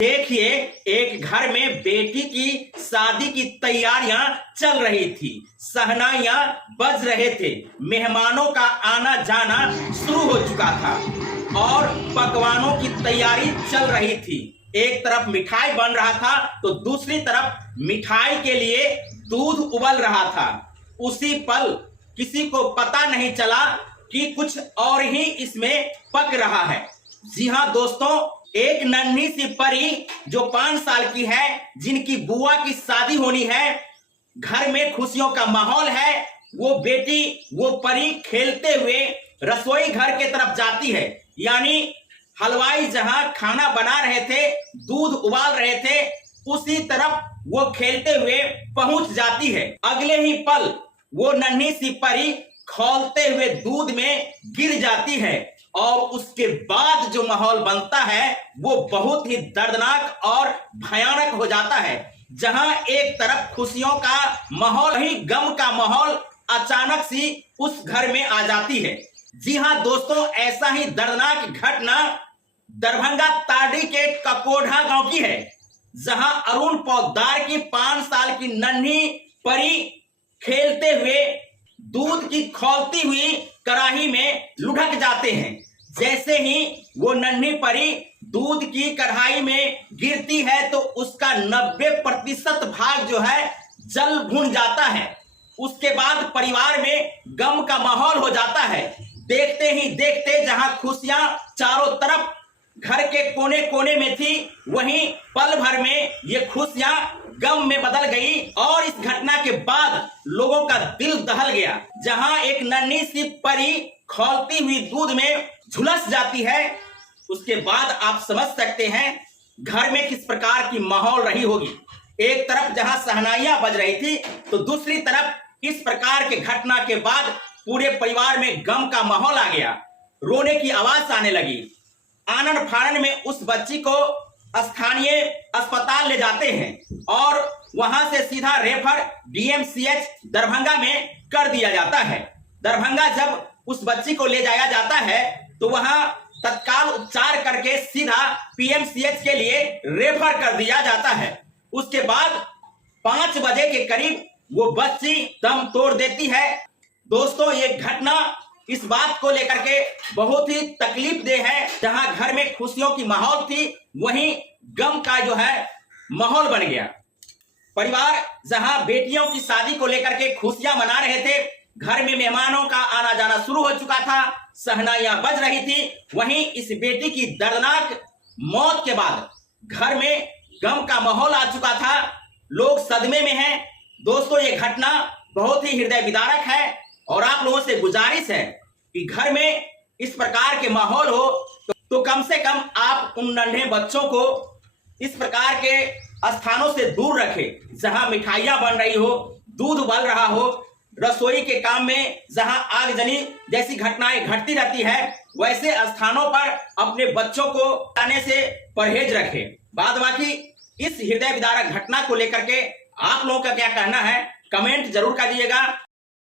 देखिए, एक घर में बेटी की शादी की तैयारियां चल रही थी। शहनाइयां बज रहे थे। मेहमानों का आना जाना शुरू हो चुका था और पकवानों की तैयारी चल रही थी। एक तरफ मिठाई बन रहा था तो दूसरी तरफ मिठाई के लिए दूध उबल रहा था। उसी पल किसी को पता नहीं चला कि कुछ और ही इसमें पक रहा है। जी हाँ दोस्तों, एक नन्ही सी परी जो 5 साल की है, जिनकी बुआ की शादी होनी है, घर में खुशियों का माहौल है। वो बेटी, वो परी खेलते हुए रसोई घर के तरफ जाती है। यानी हलवाई जहां खाना बना रहे थे, दूध उबाल रहे थे, उसी तरफ वो खेलते हुए पहुंच जाती है। अगले ही पल वो नन्ही सी परी खौलते हुए दूध में गिर जाती है और उसके बाद जो माहौल बनता है वो बहुत ही दर्दनाक और भयानक हो जाता है। जहां एक तरफ खुशियों का माहौल, वहीं गम का माहौल अचानक सी उस घर में आ जाती है। जी हां दोस्तों, ऐसा ही दर्दनाक घटना दरभंगा ताड़ी के ककोढ़ा गांव की है, जहां अरुण पोद्दार की 5 साल की नन्ही परी खेलते हुए दूध की खौलती हुई कड़ाही में लुढ़क जाते हैं। जैसे ही वो नन्ही परी दूध की कढ़ाई में गिरती है तो उसका 90% भाग जो है जल भुन जाता है। उसके बाद परिवार में गम का माहौल हो जाता है। देखते ही देखते जहां खुशियां चारों तरफ घर के कोने कोने में थी, वहीं पल भर में ये खुशियां गम में बदल गई। और इस घटना के बाद लोगों का दिल दहल गया। जहां एक नन्ही सी परी खौलती हुई दूध में झुलस जाती है, उसके बाद आप समझ सकते हैं घर में किस प्रकार की माहौल रही होगी। एक तरफ जहां शहनाइयां बज रही थी तो दूसरी तरफ इस प्रकार के घटना के बाद पूरे परिवार में गम का माहौल आ गया। रोने की आवाज आने लगी। आनन फानन में उस बच्ची को स्थानीय अस्पताल ले जाते हैं और वहां से सीधा रेफर डीएमसीएच दरभंगा में कर दिया जाता है। दरभंगा जब उस बच्ची को ले जाया जाता है तो वहां तत्काल उपचार करके सीधा पीएमसीएच के लिए रेफर कर दिया जाता है। उसके बाद 5 बजे के करीब वो बच्ची दम तोड़ देती है। दोस्तों, ये घटना इस बात को लेकर के बहुत ही तकलीफदेह है। जहां घर में खुशियों की माहौल थी, वहीं गम का जो है माहौल बन गया। परिवार जहां बेटियों की शादी को लेकर के खुशियां मना रहे थे, घर में मेहमानों का आना जाना शुरू हो चुका था, शहनाइयां बज रही थी, वहीं इस बेटी की दर्दनाक मौत के बाद घर में गम का माहौल आ चुका था। लोग सदमे में हैं। दोस्तों, ये घटना बहुत ही हृदय विदारक है और आप लोगों से गुजारिश है कि घर में इस प्रकार के माहौल हो तो कम से कम आप उन नन्हे बच्चों को इस प्रकार के स्थानों से दूर रखें जहां मिठाइयां बन रही हो, दूध उबल रहा हो। रसोई के काम में जहां आगजनी जैसी घटनाएं घटती रहती है, वैसे स्थानों पर अपने बच्चों को आने से परहेज रखें। बाद बाकी इस हृदय विदारक घटना को लेकर के आप लोगों का क्या कहना है, कमेंट जरूर करिएगा।